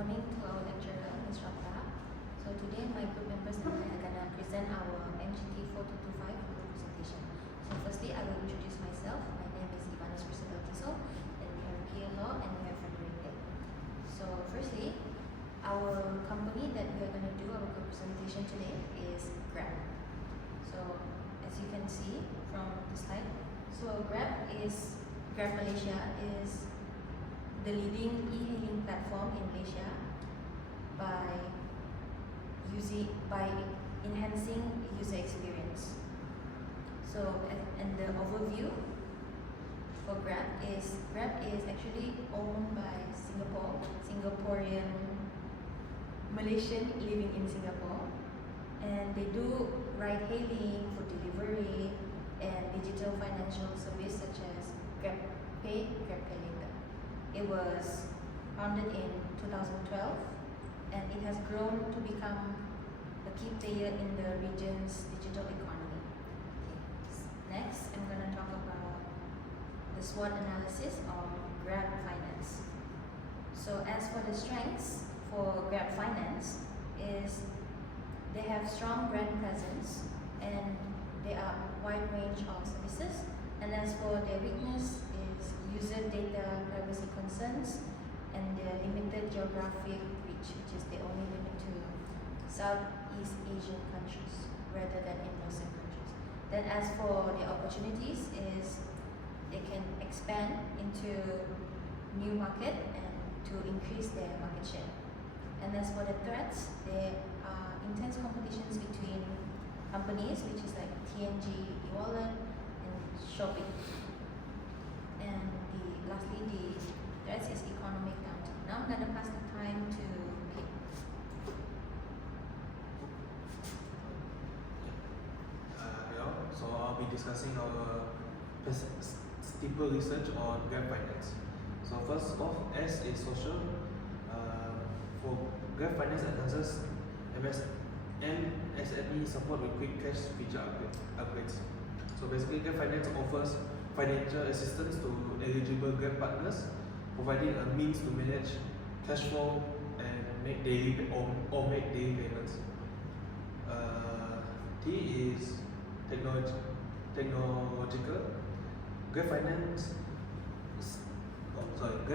morning to our lecturer, Ms. Ratha. So today my group members and I are going to present our MGT4225 group presentation. So firstly, I will introduce myself. My name is Ivanis Priscilla, and we have Kia Law and we have Frederick. So firstly, our company that we are going to do our group presentation today is Grab. So as you can see from the slide, so Grab Malaysia is the leading e-hailing platform in Malaysia by enhancing user experience. So, and the overview for Grab is actually owned by Singaporean Malaysian living in Singapore, and they do ride hailing, food delivery, and digital financial service such as Grab Pay Later. It was founded in 2012 and it has grown to become a key player in the region's digital economy. Okay. Next, I'm going to talk about the SWOT analysis of Grab Finance. So as for the strengths for Grab Finance is they have strong brand presence and there are wide range of services. And as for their weakness is user data privacy concerns and their limited geographic reach, which is they only limit to Southeast Asian countries rather than in Western countries. Then as for the opportunities is they can expand into new market and to increase their market share. And as for the threats, there are intense competitions between companies, which is like TNG, e-wallet, and Shopee. And lastly, the threats is economic downturn. Now I'm going to pass the time to Pete. So I'll be discussing our steeper research on Grab Finance. So first off, S is social. For Grab Finance enhances MSME support with quick cash feature upgrades. So basically, Grab Finance offers financial assistance to eligible Grab partners, providing a means to manage cash flow and make daily payments. T is technological. Grab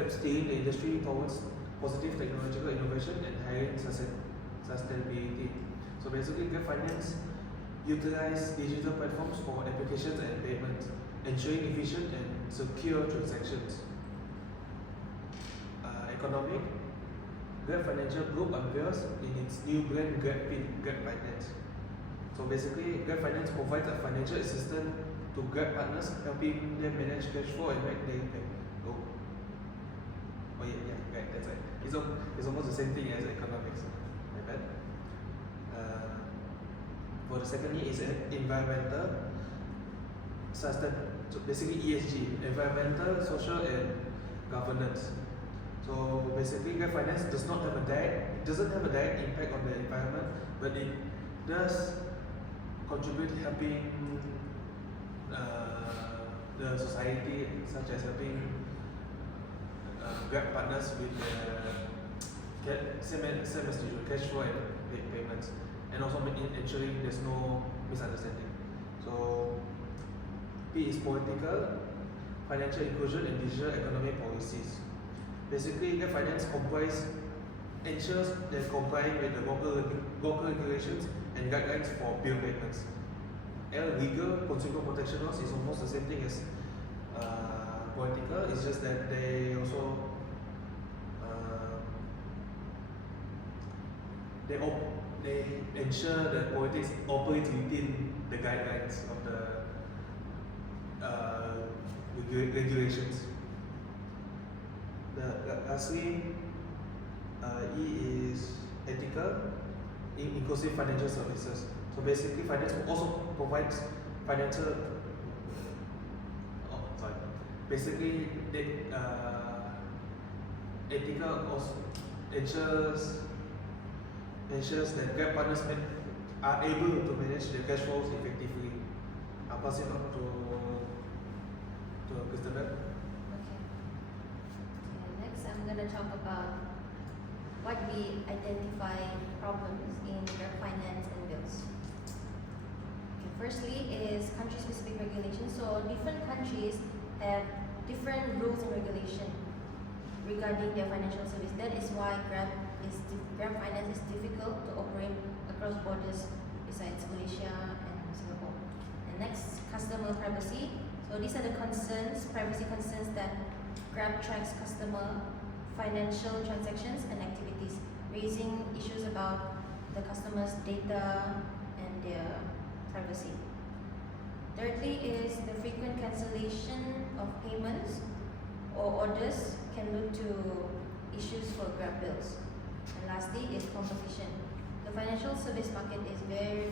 steering the industry towards positive technological innovation and higher sustainability. So basically, Grab Finance utilize digital platforms for applications and payments, ensuring efficient and secure transactions. Economic, Grab Financial Group unveils in its new brand Grab Finance. So basically, Grab Finance provides a financial assistance to Grab partners, helping them manage cash flow and make daily payments. Right, that's right. It's almost the same thing as economics. My bad. For the second E is environmental, so basically ESG, environmental, social, and governance. So basically, Grab Finance doesn't have a direct impact on the environment, but it does contribute helping the society, such as helping Grab partners with same as usual cash flow and payments, and also ensuring there's no misunderstanding. So P is political, financial inclusion, and digital economic policies. Basically, Grab Finance ensures they're complying with the local regulations and guidelines for bill payments. L, legal, consumer protection laws is almost the same thing as political. It's just that they also they ensure that politics operates within the guidelines of the regulations. Lastly, E is ethical, inclusive financial services. So basically, finance also provides financial. Basically, ethical also ensures that Grab partners are able to manage their cash flows effectively. I'll pass it on to Christopher. Okay. Next, I'm going to talk about what we identify problems in Grab finance and bills. Okay, firstly is country-specific regulation. So different countries have different rules and regulation regarding their financial service. That is why Grab finance is difficult to operate across borders besides Malaysia and Singapore. And next, customer privacy. So these are the privacy concerns that Grab tracks customer financial transactions and activities, raising issues about the customer's data and their privacy. Thirdly is the frequent cancellation of payments or orders can lead to issues for Grab bills. And lastly is competition. The financial service market is very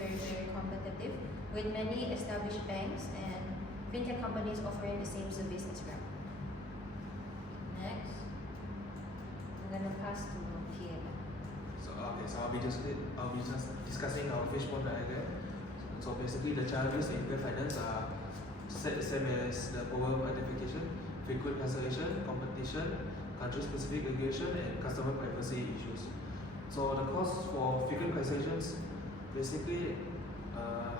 competitive, with many established banks and fintech companies offering the same service as Grab. Next, I'm gonna pass to Pierre. So I'll be just discussing our fishbone diagram. So basically, the challenges in Grab finance are same as the problem identification, frequent cancellation, competition, country-specific regulation, and customer privacy issues. So the cost for frequent cancellations, basically,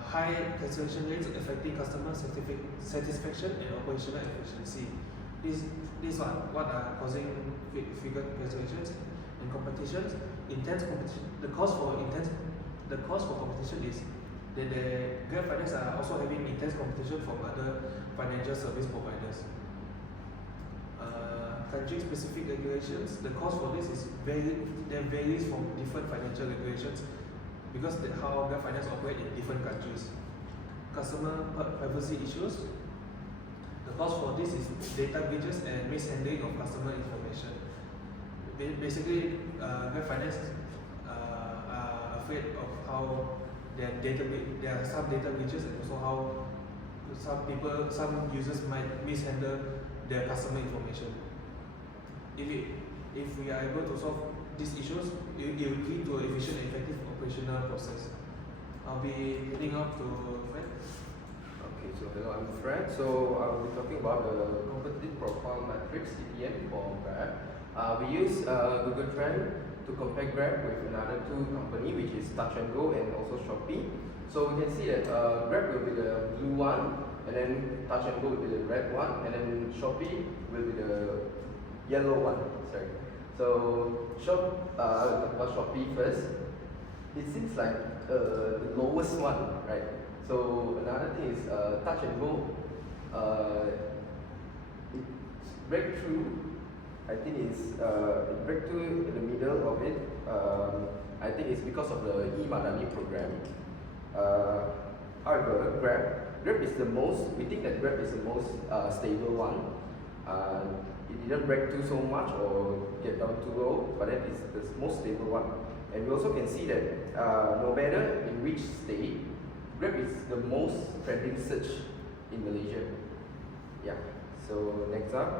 high cancellation rates affecting customer satisfaction and operational efficiency. These are what are causing frequent cancellations and competitions. Intense competition. The cost for competition is that the Grab finance are also having intense competition from other financial service providers. Country-specific regulations. The cost for this is varies from different financial regulations because how Grab finance operate in different countries. Customer privacy issues. The cost for this is data breaches and mishandling of customer information. Basically, Grab finance are afraid of how there are some data breaches and also how some users might mishandle their customer information. If we are able to solve these issues, it will lead to an efficient and effective operational process. I'll be heading up to Fred. Okay, so hello, I'm Fred. So I'll be talking about the competitive profile matrix (CPM) for Grab. We use Google Trend to compare Grab with another two company, which is Touch and Go and also Shopee. So we can see that Grab will be the blue one, and then Touch and Go will be the red one, and then Shopee will be the yellow one. Sorry. So talk about Shopee first. It seems like the lowest one, right? So another thing is Touch and Go. Its breakthrough, I think it's breakthrough in the middle of it. I think it's because of the e-Madani program. However, Grab is the most. We think that Grab is the most stable one. It didn't break through so much or get down too low, but then it's the most stable one. And we also can see that no matter in which state, Grab is the most trending search in Malaysia. Yeah. So next up,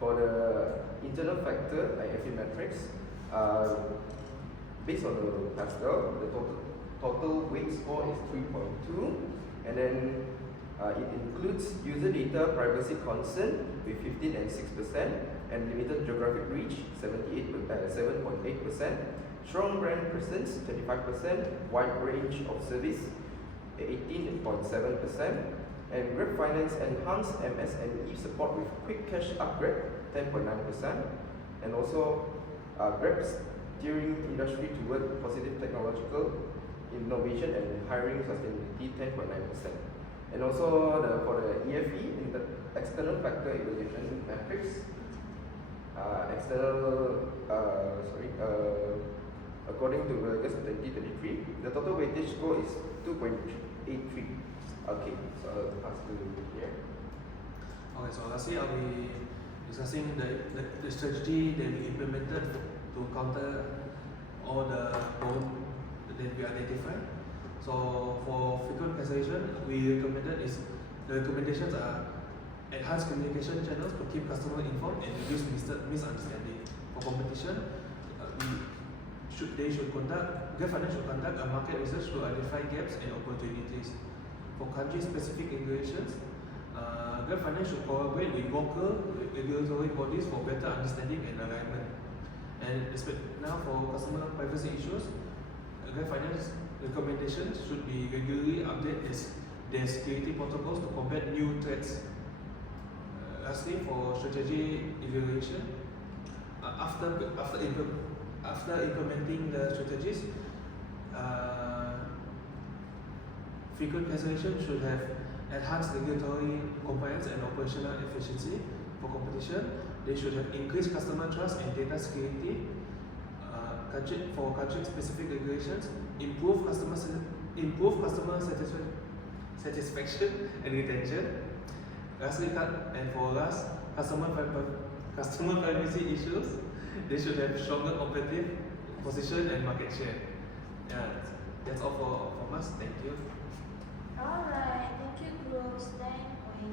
for the internal factor IFE matrix, based on the Pascal, the total weight score is 3.2, and then it includes user data privacy concern with 15 and 6%, and limited geographic reach 7.8%, strong brand presence 35%, wide range of service 18.7%, and Grab Finance enhanced MSME support with quick cash upgrade 10.9%, and also Grab steering industry toward positive technological innovation and hiring sustainability 10.9%. And also for the EFE, in the external factor evaluation matrix, according to August 2023, the total weightage score is 2.83. Okay, so I'll pass to here. Okay, so lastly, I'll be discussing the strategy that we implemented to counter all the problems that we identified. So for frequent cancellation, the recommendations are enhance communication channels to keep customer informed and reduce misunderstanding. For competition, Grab Finance should conduct a market research to identify gaps and opportunities. For country-specific regulations, Grab Finance should collaborate with local regulatory bodies for better understanding and alignment. And now for customer privacy issues, Grab Finance recommendations should be regularly updated their security protocols to combat new threats. Lastly, for strategy evaluation, after implementing the strategies, frequent cancellation should have enhanced regulatory compliance and operational efficiency. For competition, they should have increased customer trust and data security. For country-specific regulations, improve customer satisfaction and retention. Lastly, customer privacy issues, they should have stronger competitive position and market share. Yeah, that's all from us. Thank you. Alright, thank you groups. 10.3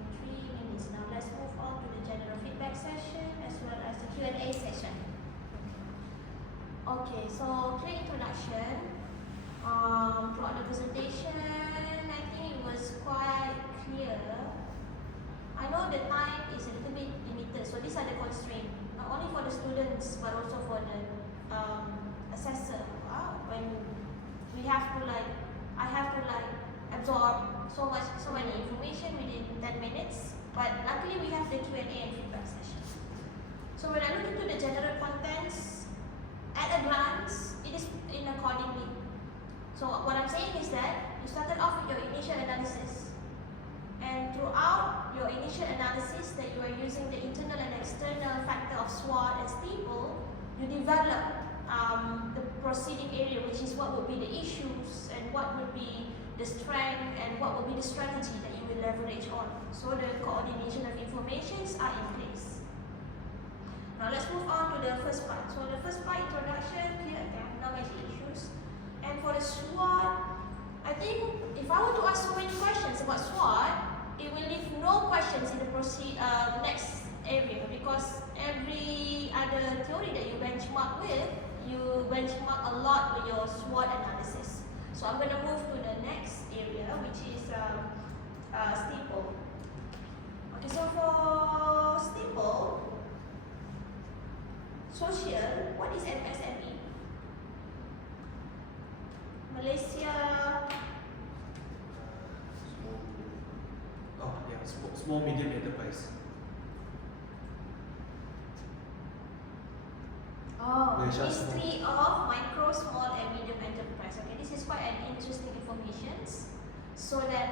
minutes. Now let's move on to the general feedback session as well as the Q&A session. Okay, so clear introduction. Throughout the presentation, I think it was quite clear. I know the time is a little bit limited, so these are the constraints, not only for the students but also for the assessor. When we have to I have to absorb so many information within 10 minutes. But luckily we have the Q&A and feedback session. So when I look into the general contents, at a glance, it is in accordingly. So what I'm saying is that you started off with your initial analysis, and throughout your initial analysis that you are using the internal and external factor of SWOT and steeple, you develop the proceeding area, which is what would be the issues and what would be the strength and what would be the strategy that you will leverage on. So the coordination of informations are in place. Now let's move on to the first part. So the first part, introduction, clear terminology issues. And for the SWOT, I think if I were to ask so many questions about SWOT, it will leave no questions in the next area, because every other theory that you benchmark with, you benchmark a lot with your SWOT analysis. So I'm going to move to the next area, which is steeple. Okay, so for steeple, social, what is MSME? Malaysia. Small medium enterprise. History of micro, small and medium enterprise. Okay, this is quite an interesting information. So that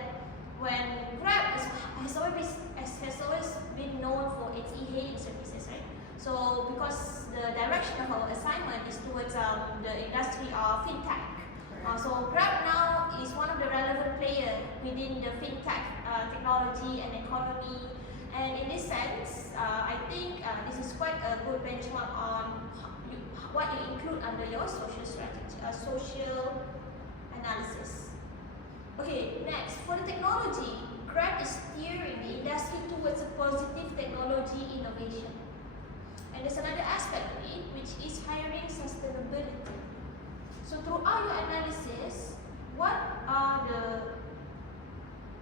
when Grab has always been known for its e-hailing services, right? So because the direction of our assignment is towards the industry of fintech. So Grab now is one of the relevant players within the fintech technology and economy. And in this sense, I think this is quite a good benchmark on what you include under your social strategy, social analysis. Okay, next, for the technology, Grab is steering the industry towards a positive technology innovation. And there's another aspect to it, which is hiring sustainability. So throughout your analysis, what are the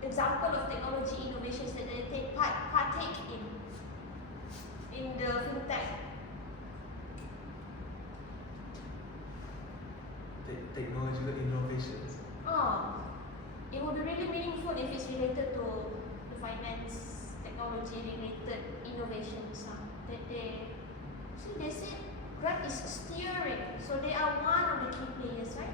example of technology innovations that they partake in the fintech? Technological innovations. It would be really meaningful if it's related to the finance technology related innovations that they said Grab is steering, so they are one of the key players, right?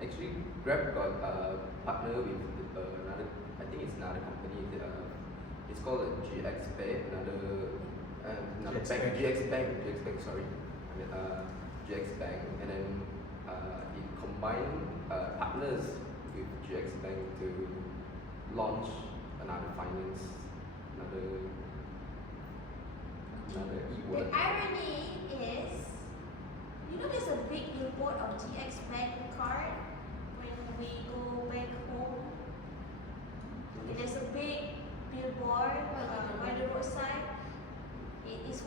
Actually, Grab got partner with another, I think it's another company. It's called GX Pay, another GX bank, Bank. GX Bank, sorry, GX Bank, and then it combined partners with GX Bank to launch another finance, another e-wallet. The irony is, there's a big billboard of GX Bank card when we go back home. Okay, there's a big billboard by the roadside.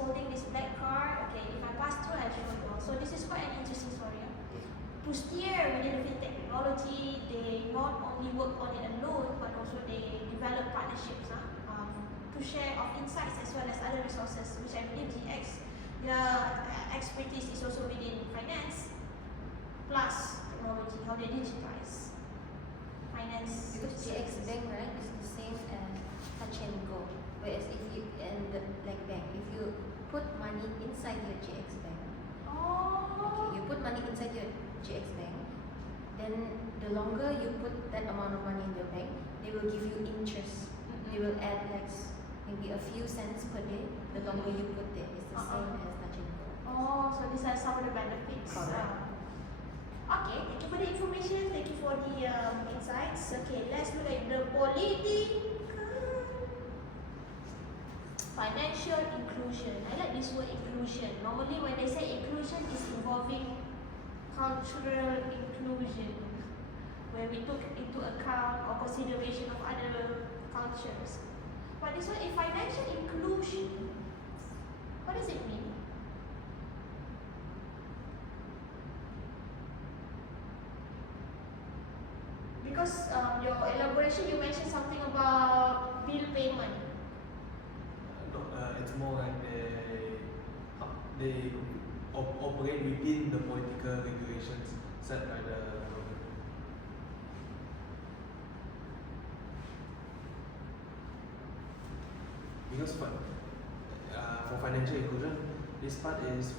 holding this black car. Okay, if I pass through, I'll show you all. So this is quite an interesting story. To steer within the fintech technology, they not only work on it alone, but also they develop partnerships to share of insights as well as other resources, which I believe GX, their expertise is also within finance, plus technology, how they digitize finance. Because GX services. Bank, right, is the same as Touch and Go. Whereas if you and the like bank, if you put money inside your GX Bank, Oh. okay, you put money inside your GX Bank, then the longer you put that amount of money in the bank, they will give you interest. They will add like maybe a few cents per day. The longer you put there, it's the same as Touch and Go. Oh, so these are some of the benefits. Correct. Okay, thank you for the information. Thank you for the insights. Okay, let's look at the political. Financial inclusion. I like this word inclusion. Normally when they say inclusion, it's involving cultural inclusion, where we took into account or consideration of other cultures. But this one, in financial inclusion, what does it mean? Because your elaboration, you mentioned something about bill payment. No, it's more like they operate within the political regulations set by the government. Because for financial inclusion, this part is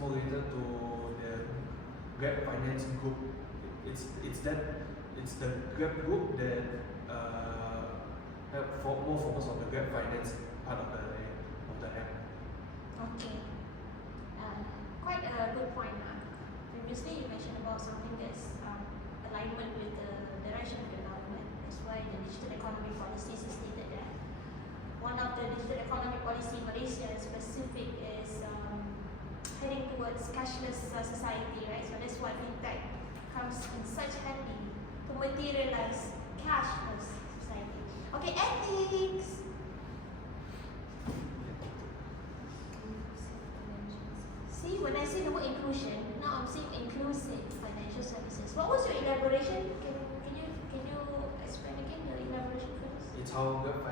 more related to the Grab Finance group. It's the Grab group that have more focus on the Grab Finance part of the app. Okay. Quite a good point. Previously, you mentioned about something that's alignment with the direction of the government. That's why the digital economy policies is stated that one of the digital economy policy in Malaysia specific is heading towards cashless society, right? So that's why fintech comes in such handy to materialize cashless society. Okay, ethics. See, when I say the word inclusion, now I'm saying inclusive financial services. What was your elaboration? Can you explain again the elaboration first? It's how Grab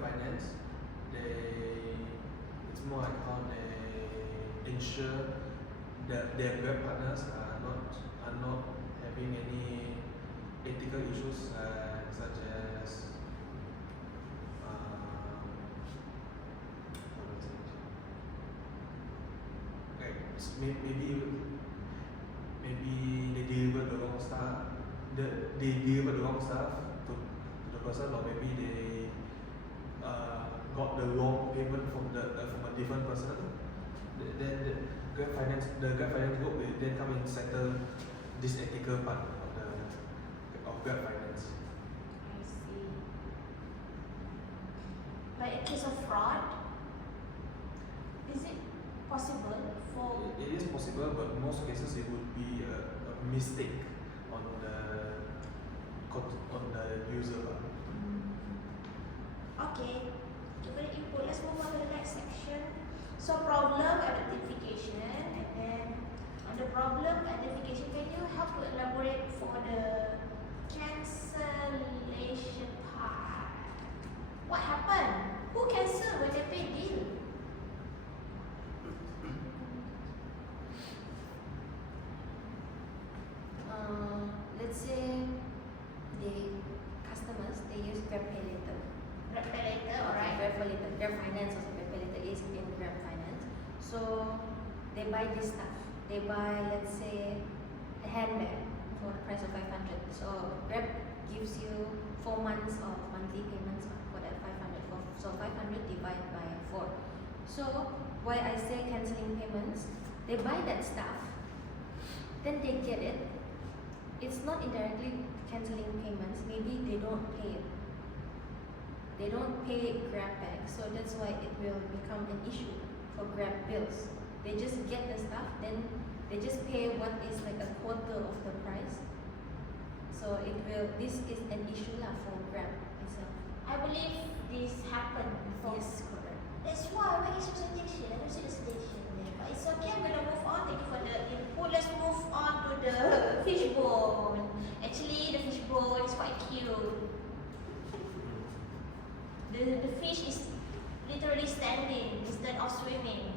Finance it's more like how they ensure that their Grab partners are not having any ethical issues such as like maybe they deliver the wrong stuff. They deliver the wrong stuff to the person, or maybe they got the wrong payment from a different person. Then the Grab Finance group will then come and settle this ethical part of Grab Finance. I see. Like a case of fraud, is it possible for? It is possible, but in most cases it would be a mistake on the user. Okay, give it input. Let's move on to the next section. So problem identification, and then on the problem identification, can you help to elaborate for the cancellation part? What happened? Who cancel when they pay bill? Let's say the customers, they use Grab Pay Later. Grab pay later, alright. Grab Pay Later. Grab Finance also, Grab Pay Later is in Grab Finance. So they buy this stuff. They buy, let's say, a handbag for the price of 500. So Grab gives you 4 months of monthly payments for that 500. So 500 divided by 4. So why I say cancelling payments, they buy that stuff, then they get it. It's not indirectly cancelling payments. Maybe they don't pay it. They don't pay Grab back, so that's why it will become an issue for Grab bills. They just get the stuff, then they just pay what is like a quarter of the price. So this is an issue lah for Grab itself. I believe this happened before. Yes, correct. the fish is literally standing instead of swimming.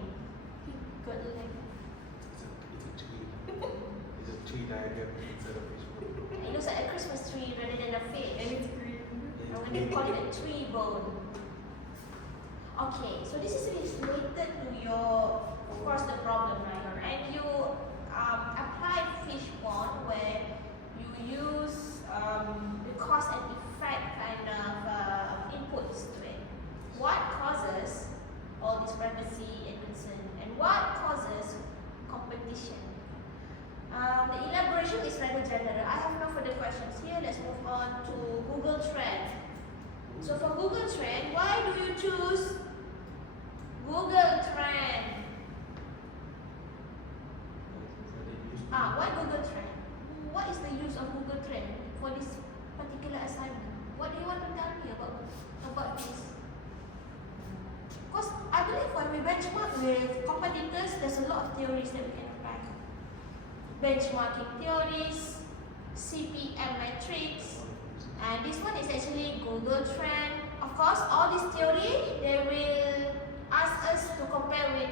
Got leg. It's a tree. It's a tree diagram instead of fishbowl. It looks like a Christmas tree rather than a fish. And it's green. And when they call it a tree bone. Okay, so this is related to your, of course, the problem, right? And you apply fish bond where you use the cause and effect kind of inputs to it. What causes all this privacy and concern, and what causes competition? The elaboration is rather general. I have no further questions here. Let's move on to Google Trend. So for Google Trend, why do you choose Google Trend? Why Google Trend? What is the use of Google Trend for this particular assignment? What do you want to tell me about this? Because I believe when we benchmark with competitors, there's a lot of theories that we can apply. Benchmarking theories, CPM metrics, and this one is actually Google Trend. Of course, all this theory, they will ask us to compare with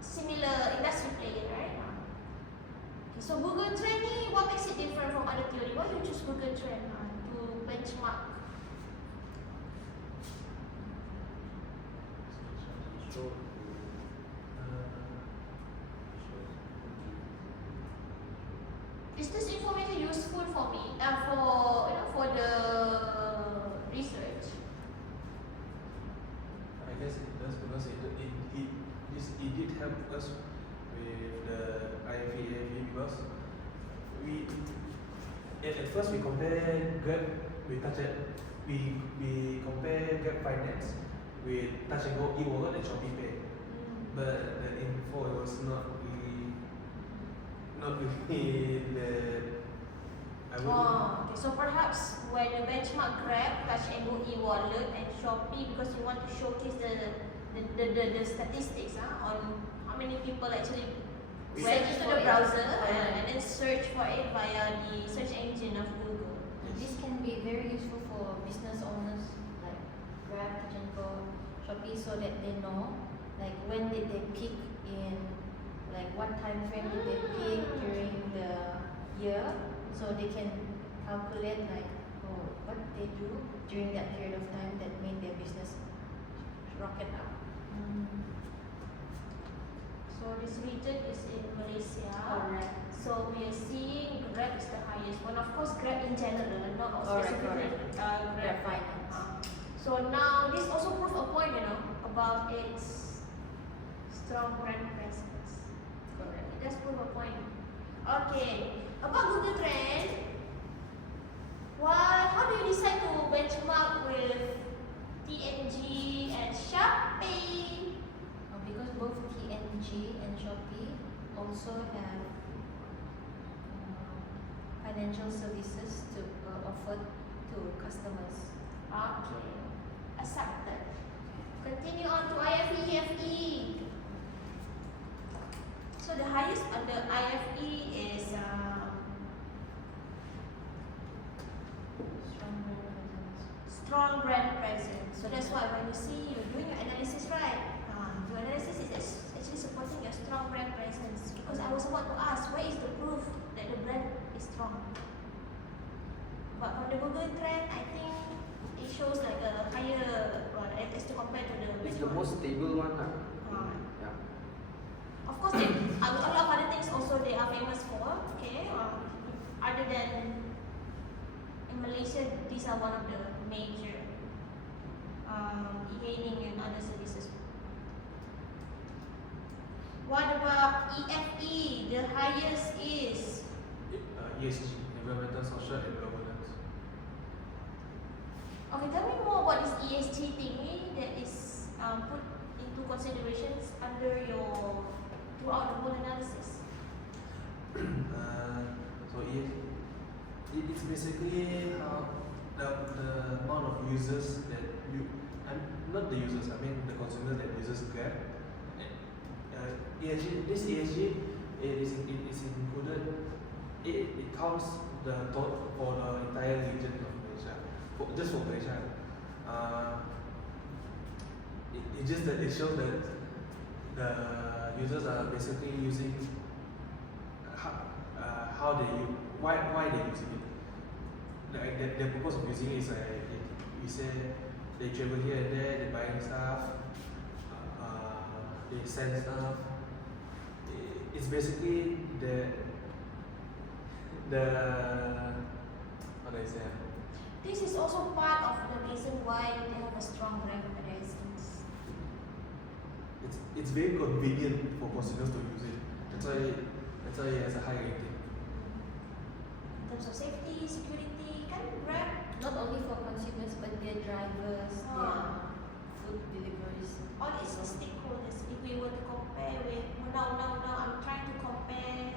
similar industry player, right? Okay, so Google Trend, what makes it different from other theory? Why do you choose Google Trend to benchmark? Is this information useful for me? For the research? I guess it does because it did help us with the IFE because at first we compare Grab with we compare Grab Finance with Touch and Go e-wallet and Shopee Pay, but the info was not really the Okay, so perhaps when you benchmark Grab, Touch and Go e-wallet and Shopee, because you want to showcase the statistics on how many people actually went into the browser and then search for it via the search engine of Google. This can be very useful for business owners like Grab, Touch and Go, Shopee, so that they know like when did they peak in, like what time frame did they peak during the year, so they can calculate like what they do during that period of time that made their business rocket up. So this region is in Malaysia. Correct. So we are seeing Grab is the highest one. Of course, Grab in general, not specifically Grab Finance. So now this also proves a point, about its strong brand presence. Correct. It does prove a point. Okay, about Google Trend, how do you decide to benchmark with TNG and Shopee? Because both TNG and Shopee also have financial services to offer to customers. Okay, accepted. Continue on to IFE. So the highest under IFE is strong brand presence. So that's why when you see you're doing your analysis, right? Your analysis is actually supporting your strong brand presence. Because I was about to ask, where is the proof that the brand is strong? But from the Google Trend, I think it shows like a higher, as to compare to the. It's the most stable one, yeah. Of course, a lot of other things also they are famous for. Okay, other than in Malaysia, these are one of the major e-hailing and other services. What about EFE? The highest is ESG, environmental, social, and governance. okay. Tell me more about this ESG thingy that is put into considerations under your throughout the whole analysis. So it's basically how the amount of users that not the users, I mean the consumers that uses Grab. This ESG it is included. It counts the total for the entire region of Malaysia, just for Malaysia. It's just that it shows that the users are basically using how they why they're using it. Like the purpose of using it is like we say they travel here and there, they buying stuff, they sell stuff. It's basically the how do I say? This is also part of the reason why they have a strong brand presence. It's very convenient for consumers to use it. That's why it has a high rating. In terms of safety, security, kan Grab Not only for consumers but their drivers, their food deliveries. all its stakeholders. If we were to compare with now I'm trying to compare.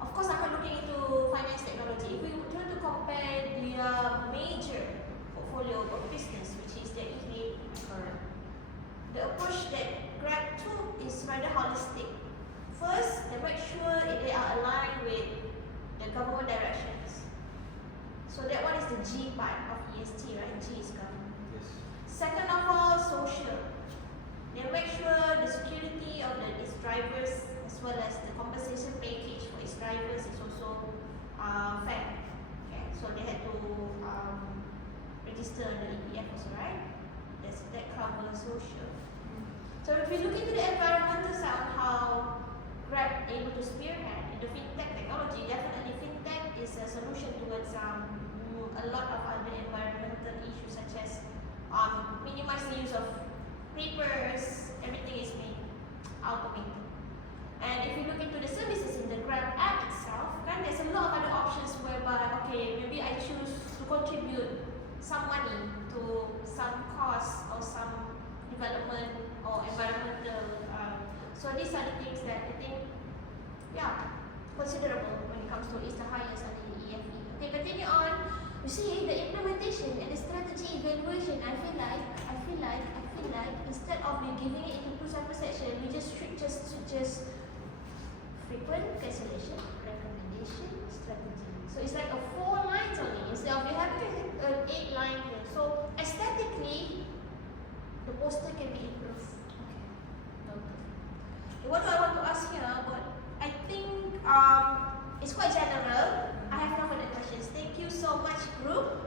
Of course, I'm not looking into finance technology. If we were to compare their major portfolio of business, which is their e-hailing, Correct. the approach that Grab took is rather holistic. First, they make sure they are aligned with the government directions. So that one is the G part of ESG, right? G is government. Yes. Second of all, social. They make sure the security of its drivers as well as the compensation package for its drivers is also fair. Okay, so they had to register the EPF also, right? That covers social. So if we look into the environmental side of how Grab able to spearhead in the fintech technology, definitely fintech is a solution towards a lot of other environmental issues such as minimize the use of papers, everything is being automated. And if you look into the services in the Grab app itself, then there's a lot of other options whereby, okay, maybe I choose to contribute some money to some cause or some development or environmental. So these are the things that I think, yeah, considerable when it comes to it's the highest under the EFE. Okay, continue on. You see, the implementation and the strategy evaluation, I feel like instead of we giving it into two separate sections, we just frequent cancellation, recommendation, strategy. So it's like a 4 lines only instead of we having an 8 line here. So aesthetically, the poster can be improved. Okay, what do I want to ask here? But I think it's quite general. I have no further questions. Thank you so much, group.